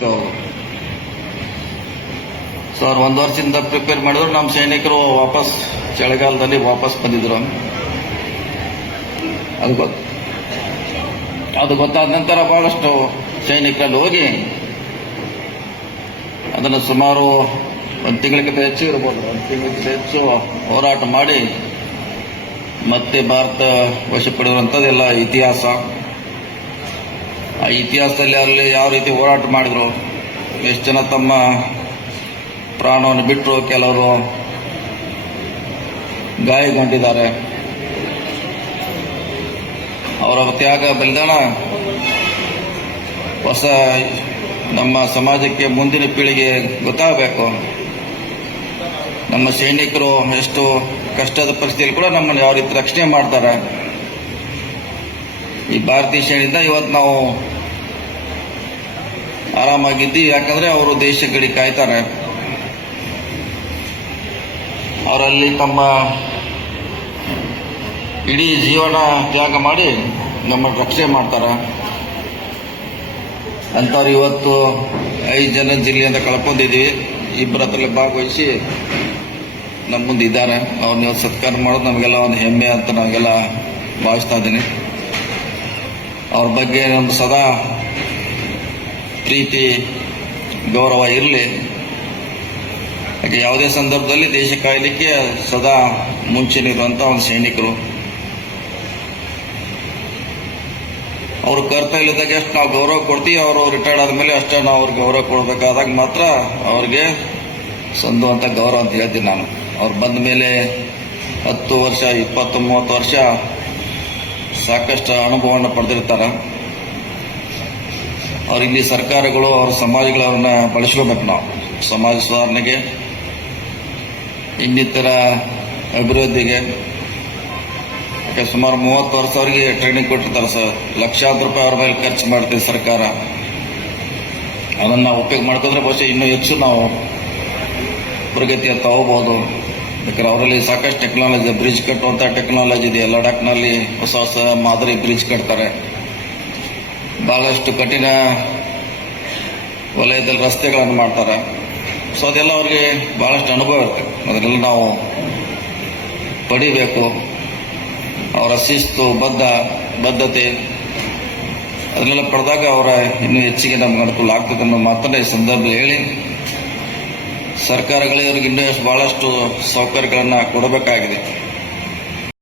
So ಅವ್ರು ಒಂದು ವರ್ಷದಿಂದ ಪ್ರಿಪೇರ್ ಮಾಡಿದ್ರು. ನಮ್ಮ ಸೈನಿಕರು ವಾಪಸ್ ಚಳಿಗಾಲದಲ್ಲಿ ವಾಪಸ್ ಬಂದಿದ್ರು. ಅದು ಗೊತ್ತು ಅದು ಗೊತ್ತಾದ ನಂತರ ಬಹಳಷ್ಟು ಸೈನಿಕರಲ್ಲಿ ಹೋಗಿ ಅದನ್ನು ಸುಮಾರು ಒಂದು ತಿಂಗಳಿಗಿಂತ ಹೆಚ್ಚು ಇರ್ಬೋದು. ಒಂದು ತಿಂಗಳಿಗಿಂತ ಹೆಚ್ಚು ಹೋರಾಟ ಮಾಡಿ ಮತ್ತೆ ಭಾರತ ವಶ ಪಡೆಯುವಂಥದ್ದೆಲ್ಲ ಇತಿಹಾಸ. ಆ ಇತಿಹಾಸದಲ್ಲಿ ಅಲ್ಲಿ ಯಾವ ರೀತಿ ಹೋರಾಟ ಮಾಡಿದ್ರು, ಎಷ್ಟು ಜನ ತಮ್ಮ ಪ್ರಾಣವನ್ನು ಬಿಟ್ಟರು, ಕೆಲವರು ಗಾಯಗೊಂಡಿದ್ದಾರೆ ಅವರ ತ್ಯಾಗ ಬಲಿದಾನ. ಹೊಸ ನಮ್ಮ ಸಮಾಜಕ್ಕೆ ಮುಂದಿನ ಪೀಳಿಗೆ ಗೊತ್ತಾಗಬೇಕು. ನಮ್ಮ ಸೈನಿಕರು ಎಷ್ಟು ಕಷ್ಟದ ಪರಿಸ್ಥಿತಿಯಲ್ಲಿ ಕೂಡ ನಮ್ಮನ್ನು ಯಾವ ರೀತಿ ರಕ್ಷಣೆ ಮಾಡ್ತಾರೆ. ಈ ಭಾರತೀಯ ಸೇನೆಯಿಂದ ಇವತ್ತು ನಾವು ಆರಾಮಾಗಿದ್ದೀವಿ ಯಾಕಂದ್ರೆ ಅವರು ದೇಶ ಗಡಿ ಕಾಯ್ತಾರೆ. ಅವರಲ್ಲಿ ತಮ್ಮ ಇಡೀ ಜೀವನ ತ್ಯಾಗ ಮಾಡಿ ನಮ್ಮ ರಕ್ಷೆ ಮಾಡ್ತಾರೆ. ಅಂಥವ್ರು ಇವತ್ತು ಐದು ಜನ ಜಿಲ್ಲೆಯಿಂದ ಕಳ್ಕೊಂಡಿದ್ದೀವಿ. ಇಬ್ಬರ ಹತ್ರಲ್ಲಿ ಭಾಗವಹಿಸಿ ನಮ್ಮ ಮುಂದೆ ಇದ್ದಾರೆ. ಅವ್ರನ್ನ ಸತ್ಕಾರ ಮಾಡೋದು ನಮಗೆಲ್ಲ ಒಂದು ಹೆಮ್ಮೆ ಅಂತ ನಾವೆಲ್ಲ ಭಾವಿಸ್ತಾ ಇದ್ದೀನಿ. ಅವ್ರ ಬಗ್ಗೆ ನಮ್ಮ ಸದಾ ಪ್ರೀತಿ, ಗೌರವ ಇರಲಿ. ಯಾವುದೇ ಸಂದರ್ಭದಲ್ಲಿ ದೇಶ ಕಾಯಲಿಕ್ಕೆ ಸದಾ ಮುಂಚೆನಿರುವಂಥ ಒಂದು ಸೈನಿಕರು. ಅವರು ಕರ್ತವ್ಯದಾಗ ಎಷ್ಟು ನಾವು ಗೌರವ ಕೊಡ್ತೀವಿ, ಅವರು ರಿಟೈರ್ಡ್ ಆದಮೇಲೆ ಅಷ್ಟೇ ನಾವು ಅವ್ರಿಗೆ ಗೌರವ ಕೊಡಬೇಕಾದಾಗ ಮಾತ್ರ ಅವ್ರಿಗೆ ಸಂದು ಅಂತ ಗೌರವ ಅಂತ ಹೇಳ್ತೀನಿ ನಾನು. ಅವ್ರು ಬಂದ ಮೇಲೆ ಹತ್ತು ವರ್ಷ, ಇಪ್ಪತ್ತು, ಮೂವತ್ತು ವರ್ಷ ಸಾಕಷ್ಟು ಅನುಭವವನ್ನು ಪಡೆದಿರ್ತಾರೆ. ಅವ್ರು ಇಲ್ಲಿ ಸರ್ಕಾರಗಳು ಅವ್ರ ಸಮಾಜಗಳು ಅವ್ರನ್ನ ಬಳಸ್ಕೋಬೇಕು ನಾವು. ಸಮಾಜ ಸುಧಾರಣೆಗೆ, ಇನ್ನಿತರ ಅಭಿವೃದ್ಧಿಗೆ. ಸುಮಾರು ಮೂವತ್ತು ವರ್ಷ ಅವರಿಗೆ ಟ್ರೈನಿಂಗ್ ಕೊಟ್ಟಿರ್ತಾರೆ ಸರ್. ಲಕ್ಷಾಂತರ ರೂಪಾಯಿ ಅವ್ರ ಮೇಲೆ ಖರ್ಚು ಮಾಡ್ತೀವಿ ಸರ್ಕಾರ. ಅದನ್ನು ಉಪಯೋಗ ಮಾಡ್ಕೊಂಡ್ರೆ ಬಹುಶಃ ಇನ್ನೂ ಹೆಚ್ಚು ನಾವು ಪ್ರಗತಿಯ ತಗೋಬಹುದು ಯಾಕಂದ್ರೆ ಅವರಲ್ಲಿ ಸಾಕಷ್ಟು ಟೆಕ್ನಾಲಜಿ ಬ್ರಿಡ್ಜ್ ಕಟ್ಟುವಂಥ ಟೆಕ್ನಾಲಜಿ ಇದೆ ಲಡಾಖ್ನಲ್ಲಿ ಹೊಸ ಹೊಸ ಮಾದರಿ ಬ್ರಿಡ್ಜ್ ಕಟ್ತಾರೆ. ಬಹಳಷ್ಟು ಕಠಿಣ ವಲಯದಲ್ಲಿ ರಸ್ತೆಗಳನ್ನು ಮಾಡ್ತಾರೆ. ಸೊ ಅದೆಲ್ಲ ಅವ್ರಿಗೆ ಬಹಳಷ್ಟು ಅನುಭವ ಇರುತ್ತೆ. ಅದರಲ್ಲಿ ನಾವು ಪಡಿಬೇಕು. ಅವರ ಶಿಸ್ತು, ಬದ್ಧ, ಬದ್ಧತೆ, ಅದನ್ನೆಲ್ಲ ಪಡೆದಾಗ ಅವರ ಇನ್ನೂ ಹೆಚ್ಚಿಗೆ ನಮ್ಗೆ ಅನುಕೂಲ ಆಗ್ತದೆ ಅನ್ನೋ ಮಾತನ್ನ ಈ ಸಂದರ್ಭದಲ್ಲಿ ಹೇಳಿ ಸರ್ಕಾರಗಳೇ ಅವ್ರಿಗೆ ಇನ್ನೂ ಬಹಳಷ್ಟು ಸೌಕರ್ಯಗಳನ್ನು ಕೊಡಬೇಕಾಗಿದೆ.